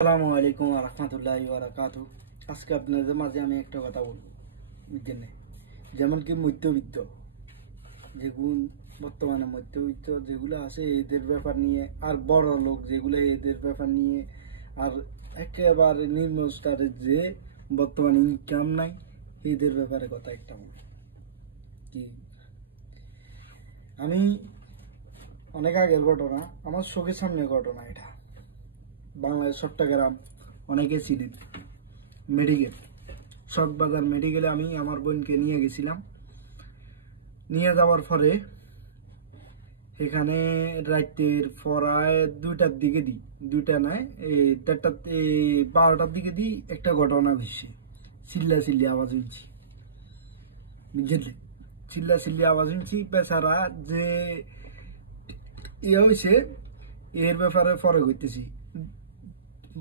আসসালামু আলাইকুম ওয়া রাহমাতুল্লাহি ওয়া বারাকাতুহু। আজকে আপনাদের মাঝে আমি একটা কথা বলবো, বুঝছেন? যেমন কি মধ্যবিত্ত, যেগুলো বর্তমানে মধ্যবিত্ত যেগুলো আছে এদের ব্যাপার নিয়ে, আর বড় লোক যেগুলো এদের ব্যাপার নিয়ে, আর একেবারে নিম্ন স্তরের যে বর্তমানে ইনকাম নাই এদের ব্যাপারে কথা একটা বলবো। কি আমি অনেক আগের ঘটনা, আমার চোখের সামনে ঘটনা এটা। বাংলাদেশ চট্টগ্রাম অনেকে ছিলেন মেডিকেল, চকবাজার মেডিকেলে আমি আমার বোনকে নিয়ে গেছিলাম। নিয়ে যাওয়ার পরে এখানে রাতের প্রায় 2টার দিকে দিই, 2টা নয়, এই 12টার দিকে দিই একটা ঘটনা ঘটছে। চিল্লা আওয়াজ হয়েছি, বুঝলি? চিল্লা আওয়াজ হয়েছি। বেচারা যে ইয়ে হয়েছে এর ব্যাপারে পরে করতেছি।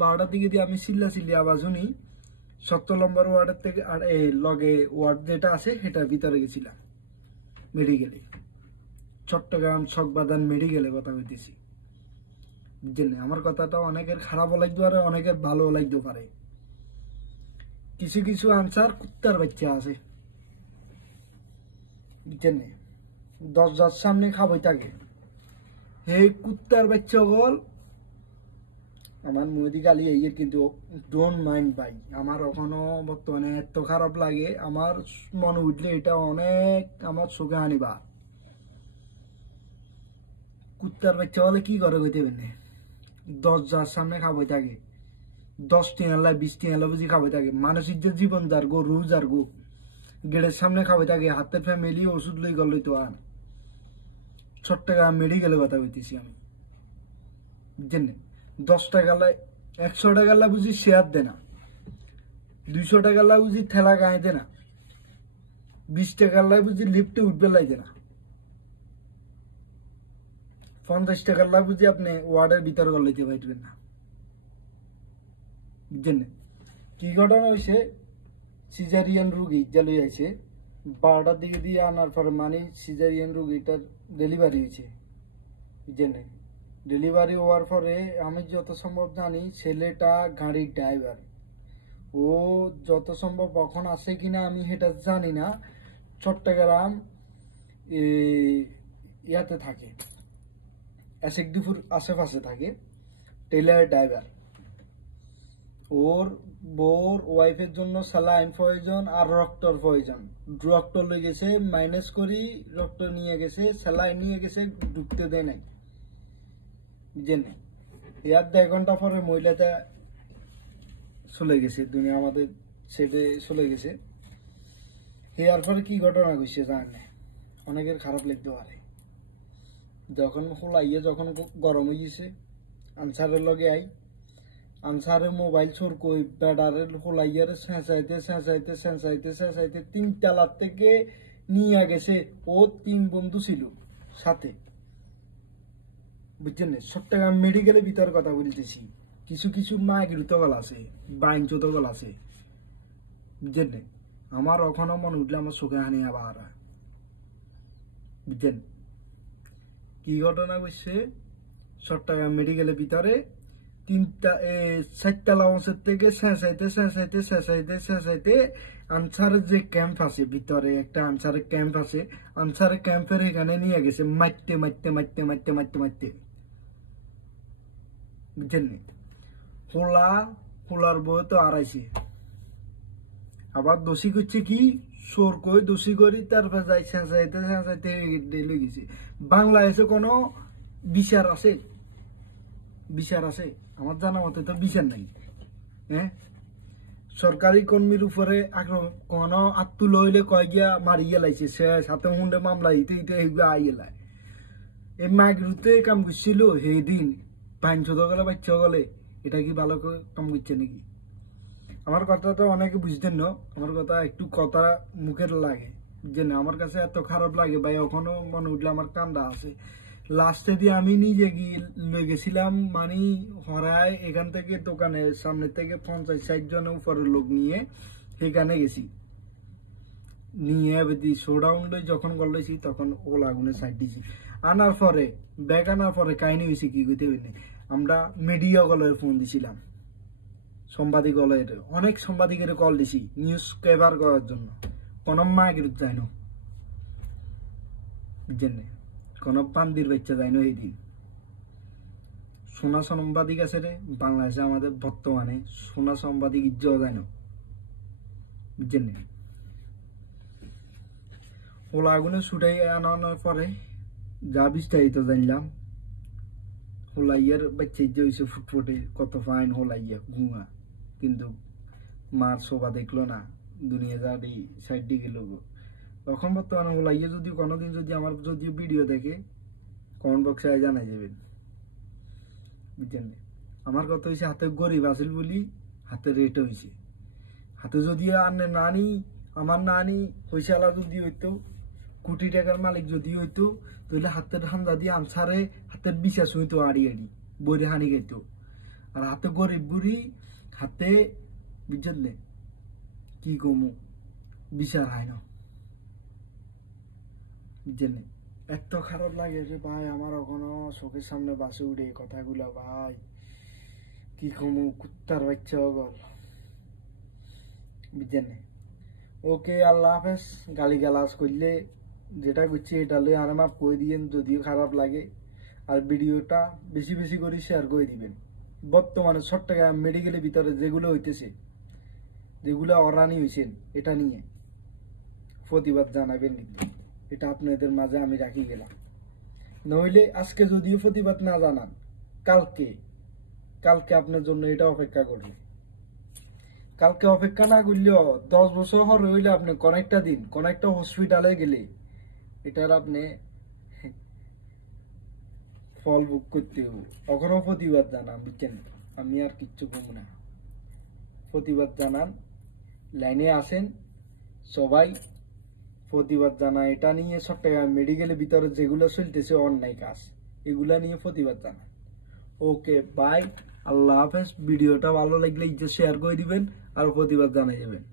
12টার দিকে দিয়ে আমি চিল্লা আওয়াজ শুনি 70 নম্বর ওয়ার্ডের থেকে, আর এই লগে ওয়ার্ড যেটা আছে সেটার ভিতরে গেছিলাম মেডিকেলে, চট্টগ্রাম চকবাজার মেডিকেলের কথা বলতেছি, বুঝছেন? আমার কথাটা অনেকের খারাপও লাগতে পারে, অনেকের ভালোও লাগতে পারে। কিছু কিছু আনসার কুত্তার বাচ্চা আছে, বুঝছেন? দরজার সামনে খাবই থাকে। এই কুত্তার বাচ্চা গল আমার মুদি গালি এই, কিন্তু ডোন্ট মাইন্ড ভাই। আমার ওখানে বর্তমানে এত খারাপ লাগে, আমার মনে উঠলে এটা অনেক আমার চোখে আনিবা। কুত্তার বাচ্চা হলে কি করে কইতে পারেন? দরজার সামনে খাবই থাকে, 10 টিয়ালা 20 টিয়ালা বুঝি খাবই থাকে। মানসিক যে জীবন যার গো, রু যার গো, গেটের সামনে খাবই থাকে। হাতের ফ্যামিলি ওষুধ লই গল তো আর চট্টগ্রাম মেডিকেলের কথা বলতেছি আমি, বুঝছেন? 10 টাকা 100 টাকা বুঝি শেয়ার দে না, 200 টাকা বুঝি ঠেলা গাঁয়ে না, 20 টাকা বুঝি লিফটে উঠবে লাইতে না, 50 টাকা বুঝি আপনি ওয়ার্ডের ভিতরে গলাইতে পারবেন না, বুঝছেন? কি ঘটনা হয়েছে? সিজারিয়ান রুগী জালু আছে 12টার দিকে দিয়ে আনার পরে, মানে সিজারিয়ান রুগীটার ডেলিভারি হয়েছে, বুঝছেন? ডেলিভারি হওয়ার পরে আমি যত সম্ভব জানি ছেলেটা গাড়ির ড্রাইভার। ও যত সম্ভব কখন আসে কিনা আমি সেটা জানি না। চট্টগ্রাম ইয়াতে থাকে, এসেকডিপুর আশেপাশে থাকে, টেলার ড্রাইভার। ওর বোর ওয়াইফের জন্য স্যালাইন প্রয়োজন আর রক্তর প্রয়োজন। রক্ত লেগেছে, মাইনাস করি রক্ত নিয়ে গেছে, স্যালাইন নিয়ে গেছে, ঢুকতে দেয় নাই, বুঝছেন? ইয়ার 1.5 ঘন্টা পরে মহিলাটা চলে গেছে দুনিয়া, আমাদের ছেড়ে চলে গেছে। এর পরে কি ঘটনা ঘটছে জানেন? অনেকের খারাপ লাগতে পারে। যখন খোলাইয়ে যখন গরম হয়ে গেছে, আনসারের লগে আই, আনসারের মোবাইল চোর কই ব্যাটারের খোলাইয়ার চেঁচাইতে 3 তালার থেকে নিয়ে গেছে। ও 3 বন্ধু ছিল সাথে, বুঝছেন? চট্টগ্রাম মেডিকেলের ভিতর কথা বলতেছি। কিছু কিছু মায়ের গল আছে, বাইন চোতগল আছে, বুঝছেন? আমার ওখানে মনে উঠলে আমার চোখে হানি আবার, বুঝছেন? কি ঘটনা ঘটছে? চট্টগ্রাম মেডিকেলের ভিতরে 4 তলা অংশের থেকে চেঁচাইতে আনসারের যে ক্যাম্প আছে ভিতরে, একটা আনসারের ক্যাম্প আছে, আনসারের ক্যাম্পের এখানে নিয়ে গেছে মারতে, বুঝছেন? খোলার বই তো আড়াইছে। আবার দোষী করছে কি চোর কই দোষী করি, তারপর যাই চেঁচাইতে লই গেছে। বাংলাদেশে কোনো বিচার আছে? বিচার আছে? আমার জানা মতে তো বিচার নাই। হ্যাঁ, সরকারি কর্মীর উপরে কোনো আত্মুল হইলে কয় গিয়া মারিয়ে লাইছে, সে সাথে হুন্ডে মামলা দিতে আইয়ে লাই। এই মাইগ্রুতে কাম করছিল সেই দিন 500 গেলে বাচ্চা গেলে, এটা কি ভালো কাম করছে নাকি? আমার কথা তো অনেকে বুঝতেন না, আমার কথা একটু কথা মুখের লাগে, যে না আমার কাছে এত খারাপ লাগে ভাই, এখনো মনে উঠলে আমার কান্দা আছে। লাস্টে দিয়ে আমি নিজে গিয়ে গেছিলাম, মানে হরায় এখান থেকে দোকানের সামনে থেকে 50-60 জনের উপরের লোক নিয়ে সেখানে গেছি। নিয়ে শোডাউন যখন গলেছি তখন ওলা আগুনে সাইড দিছি। আনার পরে ব্যাগ আনার পরে কাহিনী হয়েছে কি করতে হইনি, আমরা মিডিয়া কলের ফোন দিছিলাম, সাংবাদিক হলের অনেক সাংবাদিকের কল দিছি নিউজ কভার করার জন্য, কোনো মা গিরুত যায় না, বুঝছেন না, কোনো পান্দির বাচ্চা যায় না। এই দিন সোনা সাংবাদিক আছে রে বাংলাদেশে, আমাদের বর্তমানে সোনা সাংবাদিক ইজ্জত যায় না, বুঝছেন না। ওলা আগুনে ছুটাই আনানোর পরে যা বিস্তারিত জানলাম, হোলাইয়ার বাচ্চা ইজ্জত হয়েছে ফুটফুটে, কত ফাইন হোলাইয়া ঘুমা, কিন্তু মার শোভা দেখলো না, দুনিয়া যারি সাইড দিয়ে গেল। তখন বর্তমানে হোলাইয়া যদি কোনোদিন যদি আমার যদি ভিডিও দেখে কমেন্ট বক্সে জানাই যাবেন, বুঝছেন। আমার কথা হয়েছে হাতে গরিব আসিল বলি হাতে রেট হয়েছে, হাতে যদি আনে নানি আমার নানি পয়সা যদি হইতো, কোটি টাকার মালিক যদি হইতো, তাহলে হাতের হান্দা দিয়ে আনসারে হাতের বিশ্বাস হইতো, আড়ি আড়ি বইরে হানি খাইতো। আর হাতে গরিব বুড়ি হাতে, বুঝছেন কি কমু বিচার হয় না, বুঝছেন। এত খারাপ লাগে যে ভাই আমার এখনো চোখের সামনে বাসে উঠে এই কথাগুলো, ভাই কি কমু কুত্তার বাচ্চা গল, বুঝছেন। ওকে, আল্লাহ হাফেজ। গালি গালাজ করলে যেটা করছি এটা লই আর মাপ করে দিয়েন যদিও খারাপ লাগে, আর ভিডিওটা বেশি বেশি করে শেয়ার করে দিবেন। বর্তমানে চট্টগ্রাম মেডিকেলের ভিতরে যেগুলো হইতেছে, যেগুলো অরানি হয়েছেন, এটা নিয়ে প্রতিবাদ জানাবেন, কিন্তু এটা আপনাদের মাঝে আমি রাখি গেলাম। নইলে আজকে যদিও প্রতিবাদ না জানান, কালকে কালকে আপনার জন্য এটা অপেক্ষা করবে। কালকে অপেক্ষা না করলেও 10 বছর পর হইলে আপনি কয়েকটা দিন কয়েকটা হসপিটালে গেলে এটার আপনি ফল ভোগ করতে হবে। এখনো প্রতিবাদ জানান, বুঝছেন। আমি আর কিচ্ছু বলবো না, প্রতিবাদ জানান, লাইনে আসেন সবাই, প্রতিবাদ জানা এটা নিয়ে। চট্টগ্রাম মেডিকেলের ভিতরে যেগুলো চলতেছে অন্যায় কাজ, এগুলা নিয়ে প্রতিবাদ জানান। ওকে বাই, আল্লাহ হাফেজ। ভিডিওটা ভালো লাগলে শেয়ার করে দিবেন আর প্রতিবাদ জানাই যাবেন।